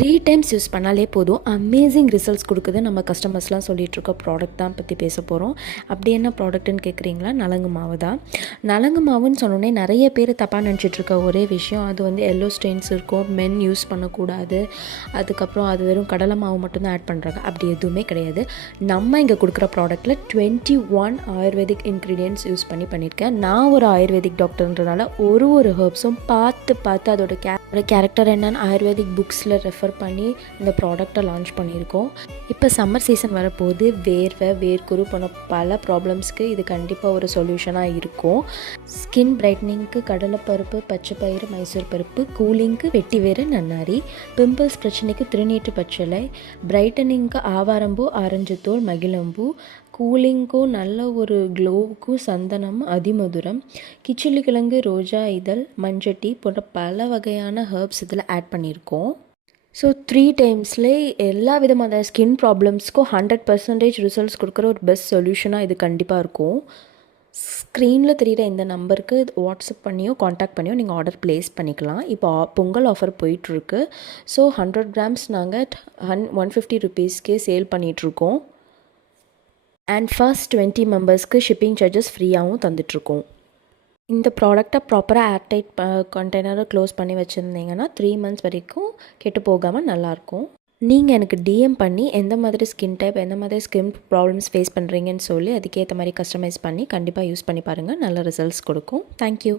3 times use பண்ணாலே போதும் amazing results கொடுக்குது. நம்ம கஸ்டமர்ஸ்லாம் சொல்லிகிட்ருக்க ப்ராடக்ட் தான் பற்றி பேச போகிறோம். அப்படி என்ன ப்ராடக்ட்டுன்னு கேட்குறீங்களா? நலங்கு மாவு தான். நலங்கு மாவுன்னு சொன்னோடனே நிறைய பேர் தப்பாக நினச்சிட்ருக்க ஒரே விஷயம், அது வந்து எல்லோ ஸ்டெயின்ஸ் இருக்கும், மென் யூஸ் பண்ணக்கூடாது, அதுக்கப்புறம் அது வெறும் கடலை மாவு மட்டும்தான் ஆட் பண்ணுறாங்க. அப்படி எதுவுமே கிடையாது. நம்ம இங்கே கொடுக்குற ப்ராடக்ட்டில் 21 ஆயுர்வேதிக் இன்க்ரீடியன்ட்ஸ் யூஸ் பண்ணியிருக்கேன். நான் ஒரு ஆயுர்வேதிக் டாக்டர்ன்றனால ஒரு ஹெர்ப்ஸும் பார்த்து அதோட கேரக்டர் என்னன்னு ஆயுர்வேதிக் புக்ஸில் ரெஃபர் பண்ணி இந்த ப்ராடக்டை லான்ச் பண்ணியிருக்கோம். இப்போ சம்மர் சீசன் வரப்போது வேர்க்குரு போன பல ப்ராப்ளம்ஸ்க்கு இது கண்டிப்பாக ஒரு சொல்யூஷனாக இருக்கும். ஸ்கின் பிரைட்னிங்க்கு கடலைப்பருப்பு, பச்சைப்பயிறு, மைசூர் பருப்பு, கூலிங்க்கு வெட்டிவேறு, நன்னாரி, பிம்பிள்ஸ் பிரச்சனைக்கு திருநீற்று பச்சிலை, பிரைட்டனிங்க்கு ஆவாரம்பூ, ஆரஞ்சுத்தோல், மகிழம்பூ, கூலிங்க்கும் நல்ல ஒரு க்ளோவுக்கும் சந்தனம், அதிமதுரம், கிச்சிலி கிழங்கு, ரோஜா இதழ், மஞ்சட்டி போன்ற பல வகையான ஹெர்ப்ஸ் இதில் ஆட் பண்ணியிருக்கோம். ஸோ 3 டைம்ஸ்லேயே எல்லா விதமான ஸ்கின் ப்ராப்ளம்ஸ்க்கும் 100% ரிசல்ட்ஸ் கொடுக்குற ஒரு பெஸ்ட் சொல்யூஷனாக இது கண்டிப்பாக இருக்கும். ஸ்க்ரீனில் தெரிகிற இந்த நம்பருக்கு வாட்ஸ்அப் பண்ணியோ காண்டாக்ட் பண்ணியோ நீங்கள் ஆர்டர் ப்ளேஸ் பண்ணிக்கலாம். இப்போ பொங்கல் ஆஃபர் போயிட்டுருக்கு. ஸோ 100 கிராம்ஸ் நாங்கள் 150 ருபீஸ்க்கே சேல் பண்ணிகிட்ருக்கோம். அண்ட் ஃபர்ஸ்ட் 20 மெம்பர்ஸ்க்கு ஷிப்பிங் சார்ஜஸ் ஃப்ரீயாகவும் தந்துட்டுருக்கோம். இந்த ப்ராடக்டை ப்ராப்பராக ஏர்டைட் கண்டெய்னரை க்ளோஸ் பண்ணி வச்சுருந்தீங்கன்னா 3 மந்த்ஸ் வரைக்கும் கெட்டு போகாமல் நல்லாயிருக்கும். நீங்கள் எனக்கு டிஎம் பண்ணி எந்த மாதிரி ஸ்கின் டைப், எந்த மாதிரி ஸ்கின் ப்ராப்ளம்ஸ் ஃபேஸ் பண்ணுறீங்கன்னு சொல்லி அதுக்கேற்ற மாதிரி கஸ்டமைஸ் பண்ணி கண்டிப்பாக யூஸ் பண்ணி பாருங்கள். நல்ல ரிசல்ட்ஸ் கொடுக்கும். தேங்க்யூ.